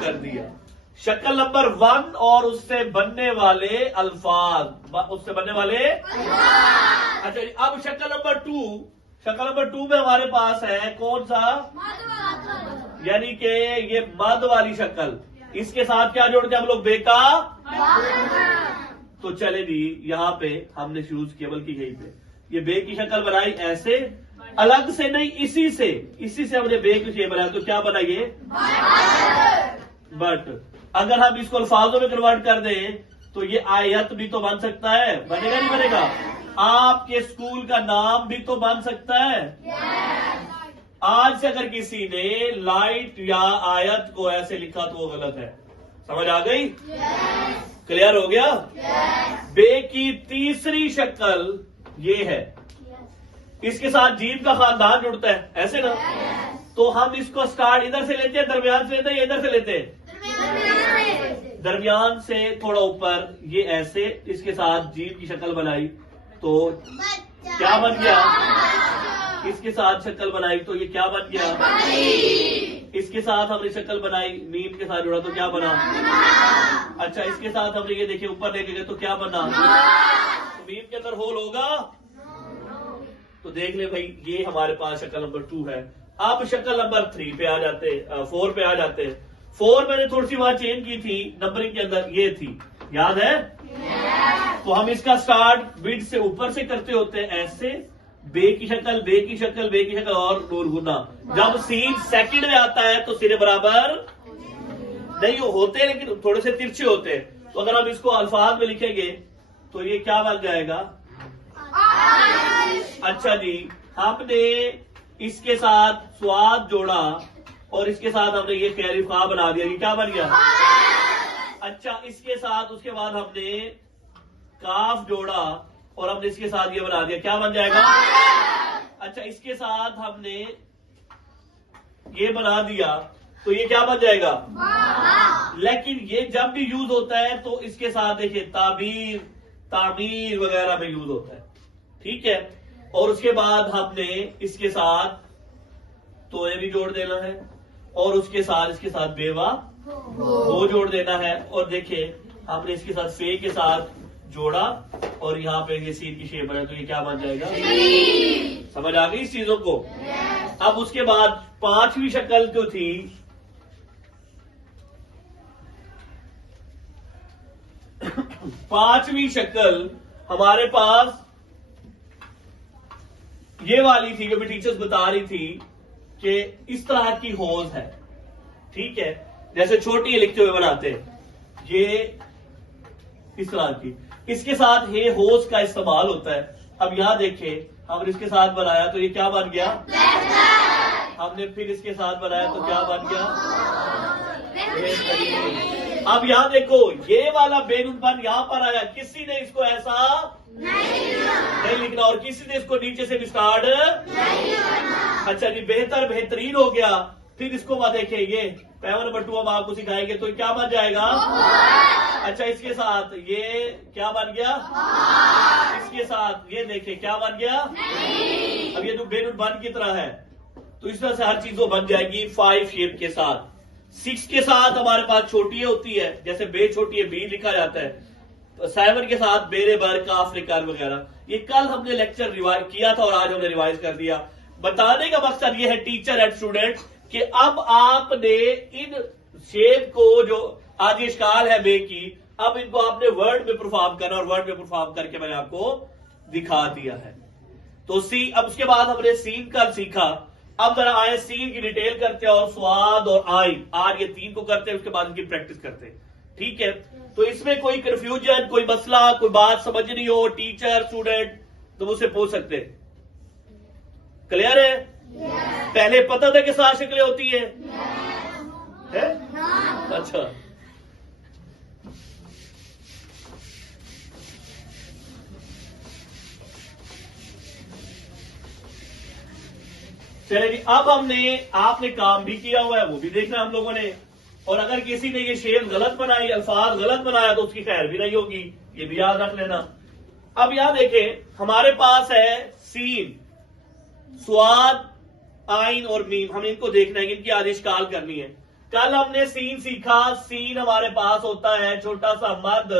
कर दिया। शक्ल नंबर 1 और उससे बनने वाले अल्फाज, उससे बनने वाले अच्छा जी। अब शक्ल नंबर 2 में हमारे पास है कौन सा, यानी कि ये मद वाली शक्ल। इसके साथ क्या जोड़ते हैं हम लोग, बेका। तो चले जी, यहां पे हमने यूज किया बल्कि यहीं पे ये बे की शक्ल बनाई, ऐसे अलग से नहीं, इसी से हमने बे की शेप बनाया। तो क्या बना ये, बट। अगर हम इसको अल्फाजों में कन्वर्ट कर दें तो ये आयत भी तो बन सकता है, बनेगा नहीं बनेगा। आपके स्कूल का नाम भी तो बन सकता है। आज से अगर किसी ने लाइट या आयत को ऐसे लिखा तो वो गलत है। समझ आ गई? क्लियर हो गया? बे की तीसरी शक्ल ये है, इसके साथ जीम का खानदान जुड़ता है, ऐसे ना। तो हम इसको स्टार्ट इधर से लेते हैं, दरमियान से लेते हैं, या इधर से लेते हैं, दरमियान से थोड़ा ऊपर, ये ऐसे इसके साथ जीम की शक्ल बनाई तो क्या बन गया, इसके साथ शक्ल बनाई तो ये क्या बन गया, इसके साथ हमने शक्ल बनाई, मीम के साथ जुड़ा तो क्या बना, अच्छा इसके साथ हमने ये देखिए ऊपर लेके गए तो क्या बना, तो मीम के अंदर होल होगा। तो देख ले भाई, ये हमारे पास शक्ल नंबर 2 है। अब शक्ल नंबर 3 पे आ जाते, 4 पे आ जाते। 4 मैंने थोड़ी सी वहां चेंज की थी नंबरिंग के अंदर, ये थी, याद है? तो हम इसका स्टार्ट मिड से ऊपर से करते होते हैं, ऐसे बे की शक्ल, बे की शक्ल, बे की शक्ल और नूर गुना। जब सीन सेकंड में आता है तो सिरे बराबर नहीं होते, लेकिन थोड़े से तिरछे होते हैं। तो अगर हम इसको अल्फाज में लिखेंगे तो ये क्या बन जाएगा, अच्छा जी। हमने इसके साथ स्वाद जोड़ा और इसके साथ हमने ये कैरिफा बना दिया, ये क्या बन गया, अच्छा इसके साथ उसके बाद हमने काफ जोड़ा और हमने इसके साथ ये बना दिया, क्या बन जाएगा, अच्छा इसके साथ हमने ये बना दिया तो ये क्या बन जाएगा। लेकिन ये जब भी यूज होता है तो इसके साथ देखिए ताबीर, तामीर वगैरह में यूज होता है, ठीक है। और उसके बाद हमने इसके साथ तो ये भी जोड़ देना है और उसके साथ इसके साथ बेवा वो जोड़ देना है। और देखिए हमने इसके साथ फे के साथ जोड़ा और यहाँ पे ये सीन की शेप बना, तो ये क्या बन जाएगा, समझ आ गई इस चीजों को। अब उसके बाद 5वीं शक्ल जो थी, पांचवी शक्ल हमारे पास ये वाली थी, जो भी टीचर्स बता रही थी कि इस तरह की होज है, ठीक है, जैसे छोटी लिखते हुए बनाते हैं, ये इस तरह की, इसके साथ ये होज का इस्तेमाल होता है। अब यहां देखें, हमने इसके साथ बनाया तो ये क्या बन गया, हमने फिर इसके साथ बनाया तो क्या बन गया। अब यहां देखो, ये वाला बेनुनबन यहां पर आया, किसी ने इसको ऐसा नहीं लिखना और किसी ने इसको नीचे से भी स्टार्ट नहीं करना। अच्छा जी, बेहतरीन हो गया। फिर इसको बात देखिए, ये पैवा नंबर 2 हम आपको सिखाएंगे तो क्या बन जाएगा, अच्छा इसके साथ ये क्या बन गया, इसके साथ ये देखिए क्या बन गया, अब ये जो बेनुनबन की तरह है, तो इस तरह से हर चीज वो बन जाएगी 5 शेप के साथ। 6 के साथ हमारे पास छोटी होती है, जैसे बे छोटी है, बी लिखा जाता है। 7 के साथ बेरे बर का अफ्रीकन वगैरह, ये कल हमने लेक्चर रिवाइज किया था और आज हमने रिवाइज कर दिया। बताने का मकसद ये है टीचर एंड स्टूडेंट कि अब आपने इन शेप को, जो आज इश्काल है बे की, अब इनको आपने वर्ड में परफॉर्म करना और वर्ड में परफॉर्म करके मैंने आपको दिखा दिया है। तो सी, अब उसके बाद हमने सीन का सीखा। अब जरा आए सीन की डिटेल करते हैं और स्वाद और आई, आज ये 3 को करते हैं, उसके बाद इनकी प्रैक्टिस करते हैं, ठीक है। तो इसमें कोई कंफ्यूजन, कोई मसला, कोई बात समझनी हो टीचर स्टूडेंट तो मुझसे पूछ सकते हैं। क्लियर है? पहले पता था कि 7 शक्लें होती है? अच्छा, चलिए जी, अब आपने काम भी किया हुआ है, वो भी देखना हम लोगों ने। और अगर किसी ने ये शेर गलत बनाई, अल्फाज गलत बनाया तो उसकी खैर भी नहीं होगी, ये भी याद रख लेना। अब यहां देखें, हमारे पास है सीन, स्वाद, आइन और मीम, हम इनको देखना है, इनकी आज इश्काल करनी है। कल हमने सीन सीखा। सीन हमारे पास होता है छोटा सा मद,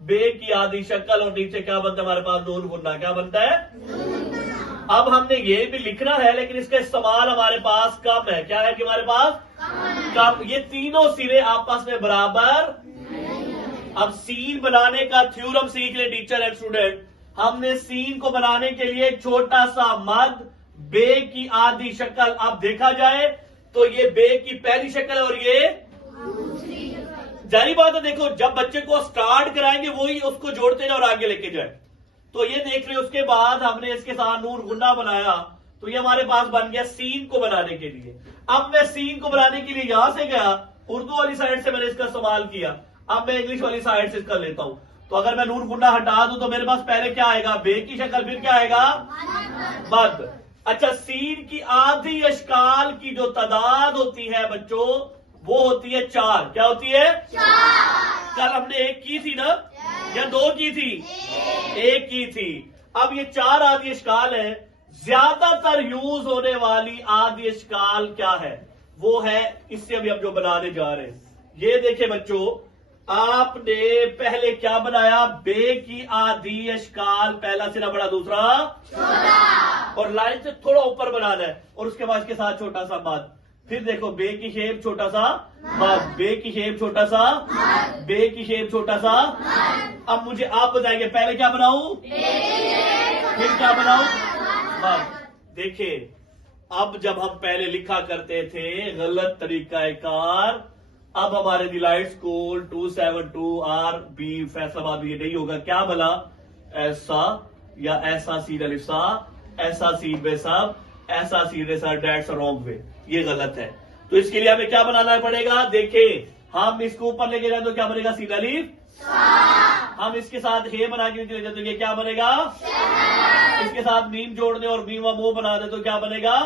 बे की आधी शक्ल, और नीचे क्या बनता है हमारे पास? नून गुन्ना। क्या बनता है? अब हमने ये भी लिखना है, लेकिन इसका इस्तेमाल हमारे पास कम है। क्या है कि हमारे पास कम। ये तीनों सिरे आपस में बराबर। अब सीन बनाने का थ्योरम सीख ले टीचर एंड स्टूडेंट। हमने सीन को बनाने के लिए छोटा सा मद, बे की आधी शक्ल। अब देखा जाए तो ये बे की पहली शक्ल और ये जारी बात है। देखो, जब बच्चे को स्टार्ट कराएंगे वही उसको जोड़ते जाए और आगे लेके जाए। तो ये देख रहे, उसके बाद हमने इसके साथ नून गुन्ना बनाया, तो ये हमारे पास बन गया सीन को बनाने के लिए। अब मैं सीन को बनाने के लिए यहां से गया, उर्दू वाली साइड से मैंने इसका इस्तेमाल किया। अब मैं इंग्लिश वाली साइड से इसका लेता हूं। तो अगर मैं नून गुन्ना हटा दूं तो मेरे पास पहले क्या आएगा? बे की शक्ल, फिर क्या आएगा? मद। अच्छा, सीन की आधी अशकाल की जो तादाद होती है बच्चों, वो होती है 4। क्या होती है? 4। कल हमने 1 की थी ना, या 2 की थी? 1 की थी। अब ये 4 आधी अशकाल है। ज्यादातर यूज होने वाली आधी अशकाल क्या है? वो है इससे अभी हम जो बनाने जा रहे हैं। ये देखे बच्चों, आपने पहले क्या बनाया? बे की आधी अशकाल, पहला सिरा बड़ा, दूसरा छोटा, और लाइन से थोड़ा ऊपर बनाना है, और उसके बाद इसके साथ छोटा सा मद। फिर देखो, बे की शेप छोटा सा मद, बे की शेप छोटा सा, बे की शेप छोटा सा। अब मुझे आप बताएंगे पहले क्या बनाऊं, फिर क्या बनाऊं? मद। देखिए, अब जब हम पहले लिखा करते थे गलत तरीका कार, अब हमारे डिलाइट स्कूल 272 RB फैसलाबाद में ये नहीं होगा। क्या भला? ऐसा या ऐसा सीध अलिफ सा, ऐसा सीध बे सब, ऐसा सीधे सा, डेट्स रॉन्ग वे। ये गलत है। तो इसके लिए हमें क्या बनाना पड़ेगा? देखें, हम इसको ऊपर लेके जाए तो क्या बनेगा? सीध अलिफ। हम इसके साथ हे बना के नीचे ले जाए तो ये क्या बनेगा? इसके साथ मीम जोड़ दे और मीम व मोह बना दे तो क्या बनेगा?